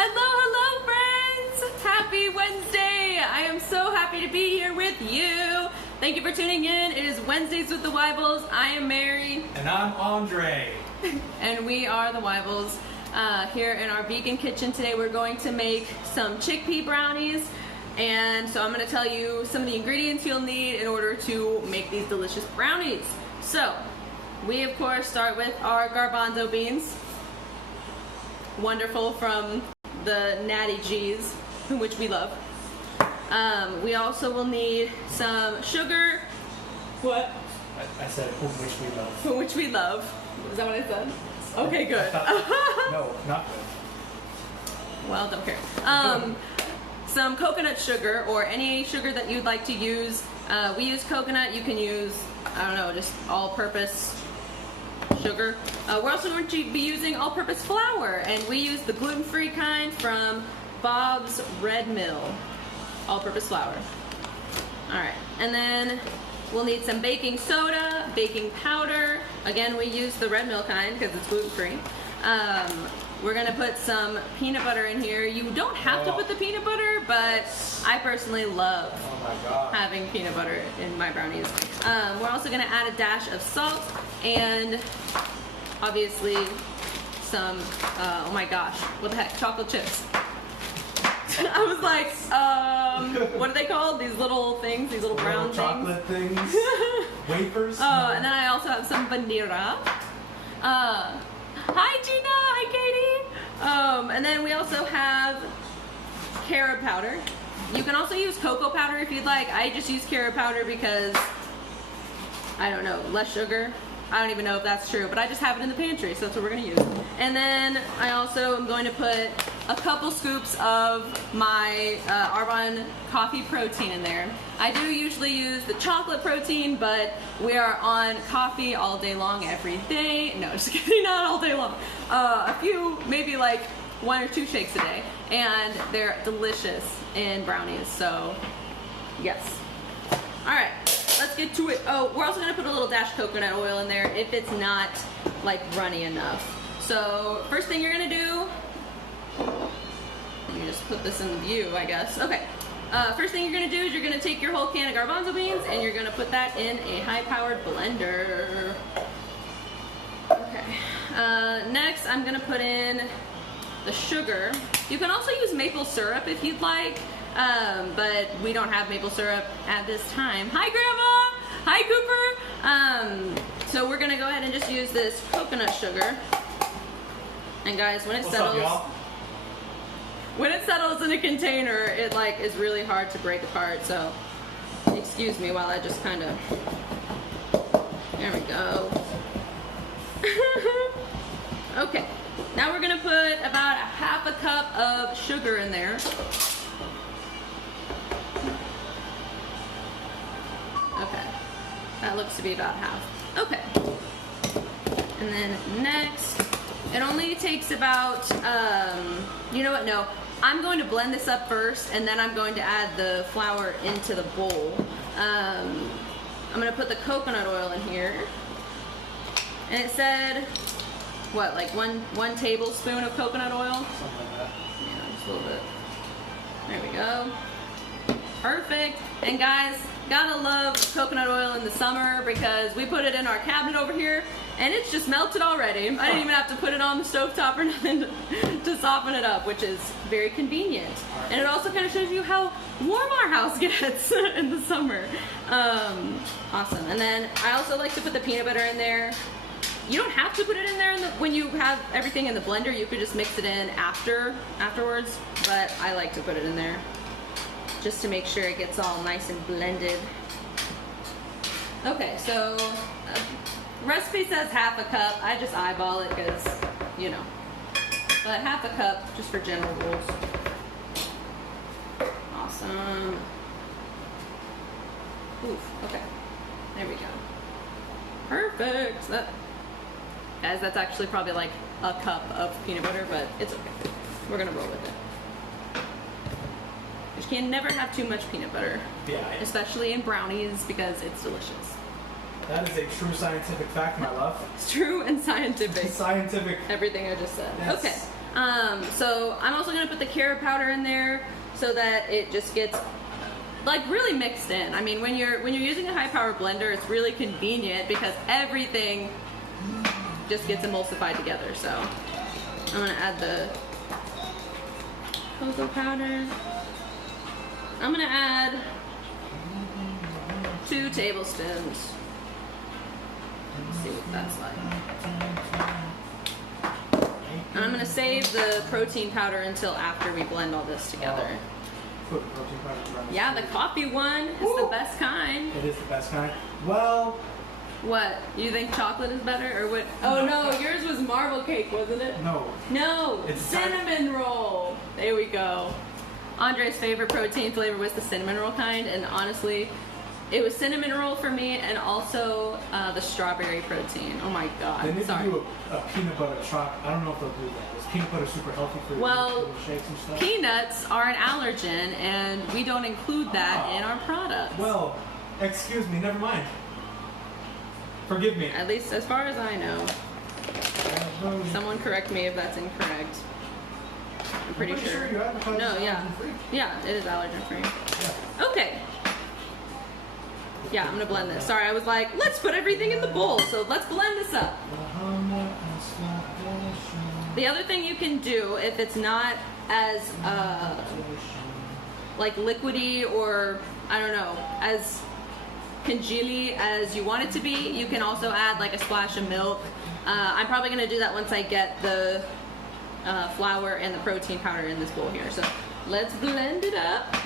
Hello, friends! Happy Wednesday! I am so happy to be here with you. Thank you for tuning in. It is Wednesdays with the Weibels. I am Mary. And I'm Andre. And we are the Weibels. Here in our vegan kitchen today, we're going to make some chickpea brownies. And so I'm going to tell you some of the ingredients you'll need in order to make these delicious brownies. So, we of course start with our garbanzo beans. Wonderful from the Natty G's, which we love. We also will need some sugar. What? I said whom which we love. From which we love. Is that what I said? Okay, good. No, not good. Well, don't care. Some coconut sugar, or any sugar that you'd like to use. We use coconut. You can use, I don't know, just all-purpose sugar. We're also going to be using all-purpose flour, and we use the gluten-free kind from Bob's Red Mill. All-purpose flour. Alright, and then we'll need some baking soda, baking powder. Again, we use the Red Mill kind because it's gluten-free. We're going to put some peanut butter in here. You don't have to put the peanut butter, but I personally love having peanut butter in my brownies. We're also going to add a dash of salt and obviously some, oh my gosh, what the heck, chocolate chips. I was like, what are they called? These little things, these little brown chocolate things. Wafers. Oh, and then I also have some vanilla. Hi Gina, hi Katie. And then we also have carob powder. You can also use cocoa powder if you'd like. I just use carob powder because, I don't know, less sugar. I don't even know if that's true, but I just have it in the pantry, so that's what we're going to use. And then I also am going to put a couple scoops of my Arbonne coffee protein in there. I do usually use the chocolate protein, but we are on coffee all day long every day. No, just kidding, not all day long. A few, maybe like 1 or 2 shakes a day, and they're delicious in brownies, so yes. All right. Let's get to it. Oh, we're also going to put a little dash coconut oil in there if it's not like runny enough. So first thing you're going to do, you just put this in the view, I guess. Okay. First thing you're going to do is you're going to take your whole can of garbanzo beans and you're going to put that in a high-powered blender. Okay. Next, I'm going to put in the sugar. You can also use maple syrup if you'd like. But we don't have maple syrup at this time. Hi, Grandma! Hi, Cooper! So we're gonna go ahead and just use this coconut sugar. And guys, when it settles in a container, it like is really hard to break apart. So excuse me while I just kind of. There we go. Okay. Now we're gonna put about a half a cup of sugar in there. Okay, that looks to be about half. Okay, and then next, it only takes about, you know what, no, I'm going to blend this up first, and then I'm going to add the flour into the bowl. I'm going to put the coconut oil in here, and it said, what, like one tablespoon of coconut oil? Something like that. Yeah, just a little bit. There we go. Perfect. And guys, gotta love coconut oil in the summer because we put it in our cabinet over here and it's just melted already. I didn't even have to put it on the stovetop or nothing to soften it up, which is very convenient. And it also kind of shows you how warm our house gets in the summer. Awesome. And then I also like to put the peanut butter in there. You don't have to put it in there when you have everything in the blender. You could just mix it in afterwards, but I like to put it in there, just to make sure it gets all nice and blended. Okay, so recipe says half a cup. I just eyeball it because, you know. But half a cup, just for general rules. Awesome. Oof, okay. There we go. Perfect. Guys, that's actually probably like a cup of peanut butter, but it's okay. We're gonna roll with it. You can never have too much peanut butter. Yeah. Especially in brownies because it's delicious. That is a true scientific fact, my love. It's true and scientific. Scientific. Everything I just said. Yes. Okay. So I'm also gonna put the carrot powder in there so that it just gets like really mixed in. I mean, when you're using a high power blender, it's really convenient because everything just gets emulsified together. So I'm gonna add the cocoa powder. I'm gonna add 2 tablespoons. Let's see what that's like. And I'm gonna save the protein powder until after we blend all this together. Put protein powder in Brownies. Yeah, the coffee one is the best kind. It is the best kind. Well, What? You think chocolate is better or what? Oh no, yours was marble cake, wasn't it? no. No, It's cinnamon roll. There we go. Andre's favorite protein flavor was the cinnamon roll kind, and honestly, it was cinnamon roll for me, and also the strawberry protein. Oh my god! They need Sorry. to do a peanut butter chocolate. I don't know if they'll do that. Is peanut butter super healthy for Well, little shakes and stuff? Peanuts are an allergen, and we don't include that in our products. Well, excuse me. Never mind. Forgive me. At least as far as I know. Someone correct me if that's incorrect. I'm pretty sure. You advertise No, it's yeah. allergen-free. Yeah, it is allergen free. Yeah. Okay. Yeah, I'm gonna blend this. Sorry, I was like, let's put everything in the bowl. So let's blend this up. The other thing you can do if it's not as like liquidy or I don't know, as congealy as you want it to be, you can also add like a splash of milk. I'm probably gonna do that once I get the flour and the protein powder in this bowl here. So let's blend it up.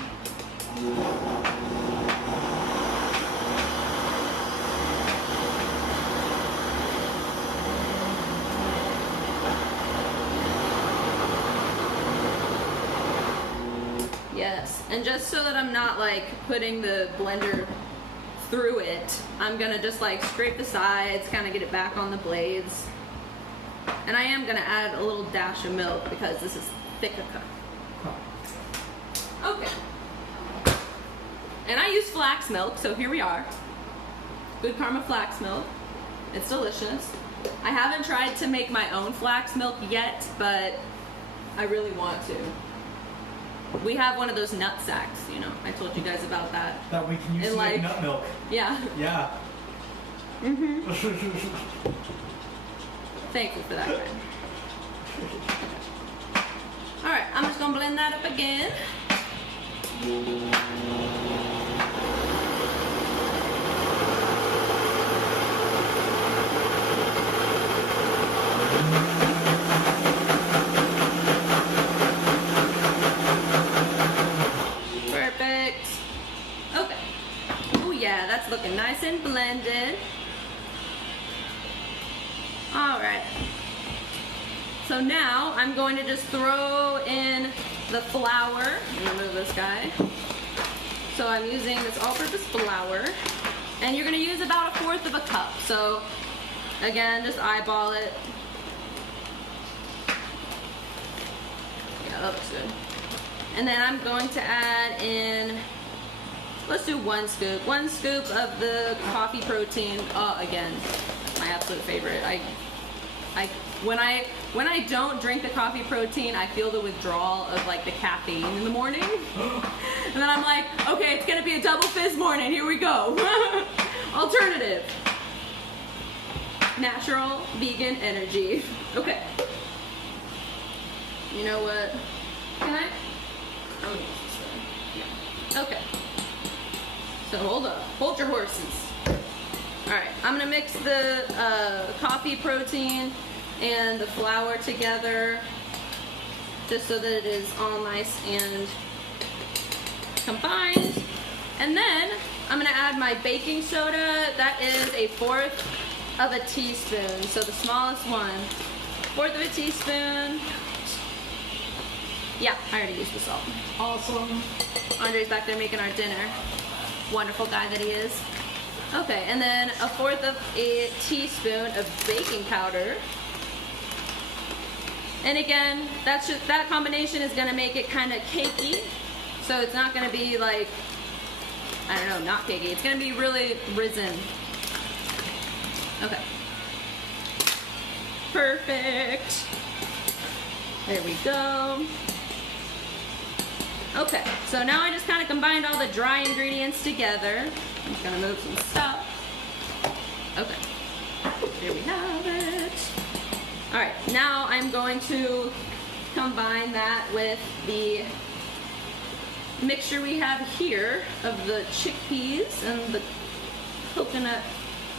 Yes, and just so that I'm not like putting the blender through it, I'm gonna just like scrape the sides, kind of get it back on the blades. And I am gonna add a little dash of milk because this is thicker cut. Okay. And I use flax milk, so here we are. Good Karma flax milk. It's delicious. I haven't tried to make my own flax milk yet, but I really want to. We have one of those nut sacks, you know. I told you guys about that. That we can use And to make like- nut milk. Yeah. Yeah. Thankful for that. Alright, I'm just gonna blend that up again. Perfect. Okay. Oh yeah, that's looking nice and blended. Alright. So now I'm going to just throw in the flour. I'm gonna move this guy. So I'm using this all-purpose flour. And you're gonna use about 1/4 of a cup. So again, just eyeball it. Yeah, that looks good. And then I'm going to add in, let's do 1 scoop. 1 scoop of the coffee protein. Again, my absolute favorite. When I don't drink the coffee protein, I feel the withdrawal of like the caffeine in the morning. And then I'm like, okay, it's gonna be a double fizz morning. Here we go. Alternative. Natural vegan energy. Okay. You know what? Can I? Oh, yeah. Okay. So hold up. Hold your horses. Alright, I'm gonna mix the coffee protein and the flour together just so that it is all nice and combined. And then I'm gonna add my baking soda. That is 1/4 of a teaspoon, so the smallest one. 1/4 of a teaspoon. Yeah, I already used the salt. Awesome. Andre's back there making our dinner. Wonderful guy that he is. Okay, and then 1/4 of a teaspoon of baking powder. And again, that combination is gonna make it kind of cakey. So it's not gonna be like, I don't know, not cakey. It's gonna be really risen. Okay. Perfect. There we go. Okay, so now I just kind of combined all the dry ingredients together. I'm just gonna move some stuff. Okay, here we have it. All right, now I'm going to combine that with the mixture we have here of the chickpeas and the coconut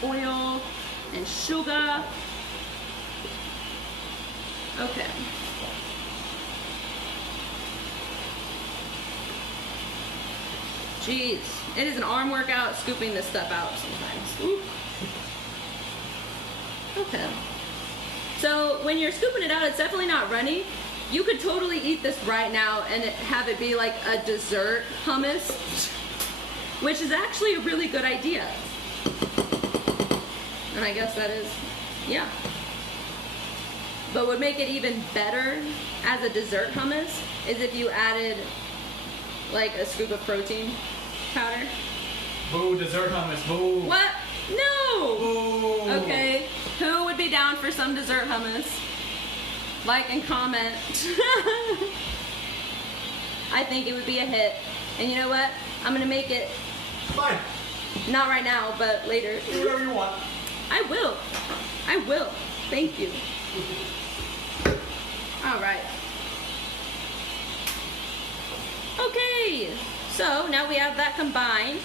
oil and sugar. Okay. Jeez, it is an arm workout scooping this stuff out sometimes. Ooh. Okay. So when you're scooping it out, it's definitely not runny. You could totally eat this right now and have it be like a dessert hummus, which is actually a really good idea. And I guess that is, yeah. But what would make it even better as a dessert hummus is if you added like a scoop of protein powder. Boo, dessert hummus, boo. What? No! Boo. Okay, who would be down for some dessert hummus? Like and comment. I think it would be a hit. And you know what? I'm gonna make it. Fine. Not right now, but later. Do whatever you want. I will. I will. Thank you. All right. Okay. So now we have that combined.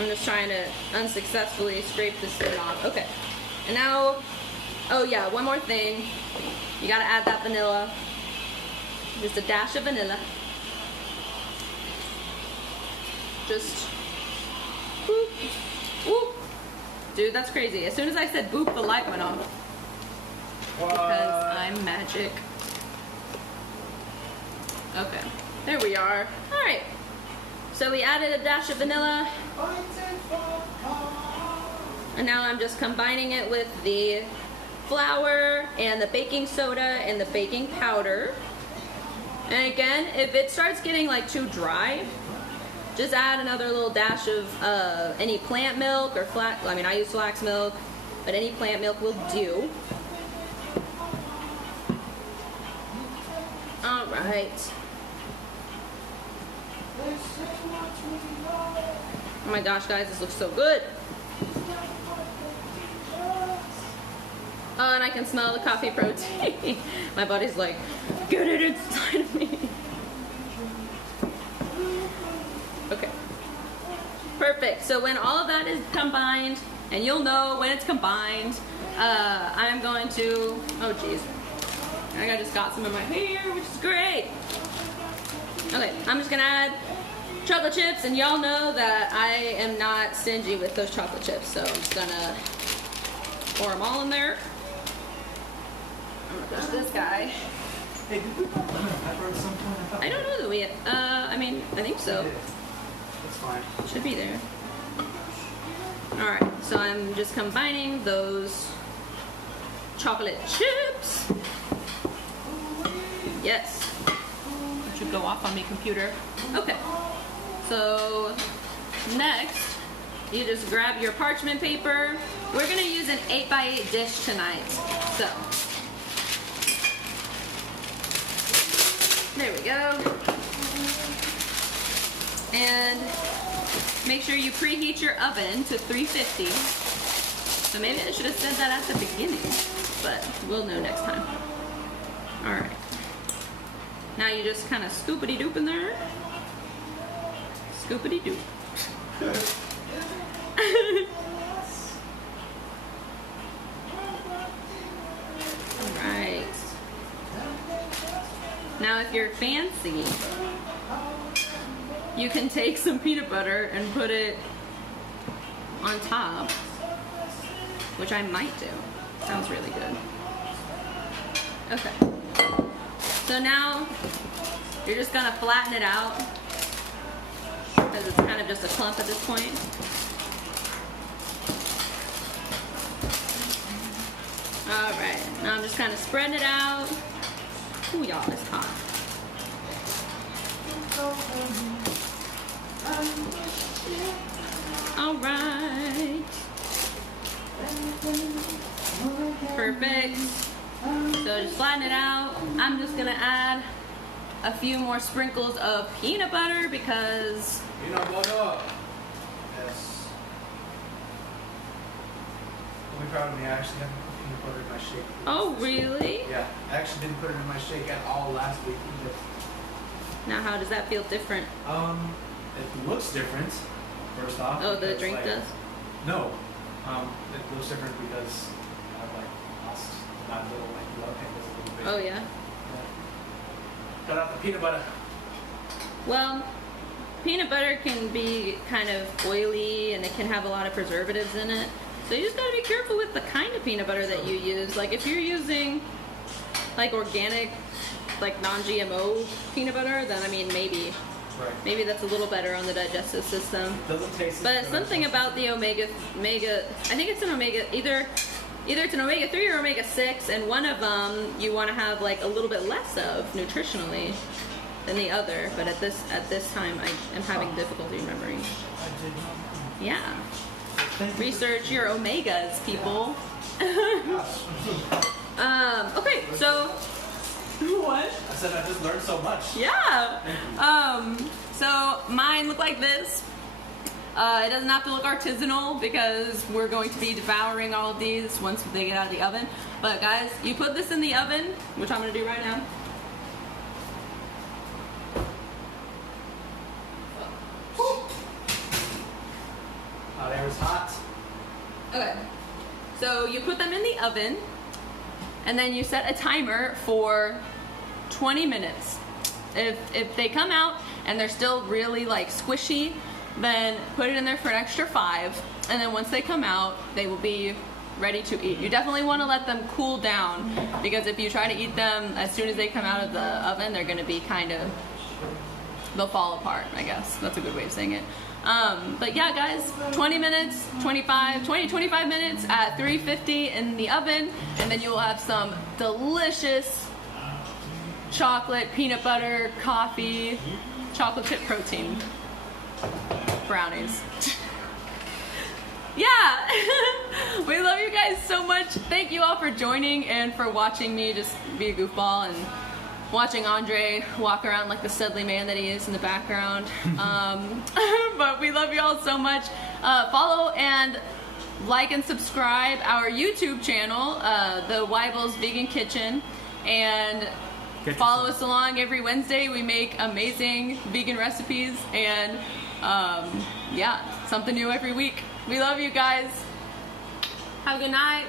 I'm just trying to unsuccessfully scrape this skin off. Okay. And now, oh yeah, one more thing. You gotta add that vanilla. Just a dash of vanilla. Just boop, boop. Dude, that's crazy. As soon as I said boop, the light went off. What? Because I'm magic. Okay, there we are. All right. So we added a dash of vanilla. And now I'm just combining it with the flour and the baking soda and the baking powder. And again, if it starts getting like too dry, just add another little dash of any plant milk or flax. I mean, I use flax milk, but any plant milk will do. All right. Oh my gosh, guys, this looks so good. Oh, and I can smell the coffee protein. My body's like, get it inside of me. Okay. Perfect. So when all of that is combined, and you'll know when it's combined, I'm going to, oh geez. I just got some in my hair, which is great. Okay, I'm just gonna add chocolate chips, and y'all know that I am not stingy with those chocolate chips, so I'm just gonna pour them all in there. I'm gonna push this guy. Hey, did we put lemon pepper at some point? I don't know that we, I mean, I think so. That's fine. Should be there. Alright, so I'm just combining those chocolate chips. Yes. Don't you go off on me, computer. Okay. So, next, you just grab your parchment paper. We're going to use an 8x8 dish tonight. So, there we go. And make sure you preheat your oven to 350. So maybe I should have said that at the beginning, but we'll know next time. All right. Now you just kind of scoopity doop in there. Scoopity doop. All right. Now if you're fancy, you can take some peanut butter and put it on top, which I might do. Sounds really good. Okay. So now you're just gonna flatten it out because it's kind of just a clump at this point. All right. Now I'm just kind of spreading it out. Ooh, y'all, it's hot. All right. Perfect. So just flatten it out. I'm just gonna add a few more sprinkles of peanut butter because Peanut butter. Yes. Don't be proud of me. I actually haven't put peanut butter in my shake. oh really? Yeah, I actually didn't put it in my shake at all last week either. Now how does that feel different? It looks different. First off. Oh, the because, drink like, does? No. It looks different because I've like lost my little like love handles a little bit. Oh yeah? Yeah. Cut out the peanut butter. Well, peanut butter can be kind of oily and it can have a lot of preservatives in it. So you just gotta be careful with the kind of peanut butter that you use. Like if you're using like organic, like non-GMO peanut butter, then I mean maybe that's a little better on the digestive system. It doesn't taste. But something about the omega, I think it's an omega, either it's an omega 3 or omega 6, and one of them you want to have like a little bit less of nutritionally than the other. But at this time, I am having difficulty remembering. I did not. Yeah. Research your omegas, people. Okay, so what? I said I just learned so much. Yeah. So mine look like this. It doesn't have to look artisanal because we're going to be devouring all of these once they get out of the oven. But guys, you put this in the oven, which I'm gonna do right now. Hot air is hot. Okay. So you put them in the oven, and then you set a timer for 20 minutes. If they come out and they're still really like squishy, then put it in there for an extra 5, and then once they come out, they will be ready to eat. You definitely want to let them cool down, because if you try to eat them as soon as they come out of the oven, they're going to be they'll fall apart, I guess. That's a good way of saying it. But yeah, guys, 20 minutes, 25 minutes at 350 in the oven, and then you will have some delicious chocolate, peanut butter, coffee, chocolate chip protein brownies. Yeah. We love you guys so much. Thank you all for joining and for watching me just be a goofball and watching Andre walk around like the studly man that he is in the background. But we love you all so much. Follow and like and subscribe our YouTube channel, the Weibels Vegan Kitchen, and follow us along every Wednesday. We make amazing vegan recipes, and yeah, something new every week. We love you guys. Have a good night.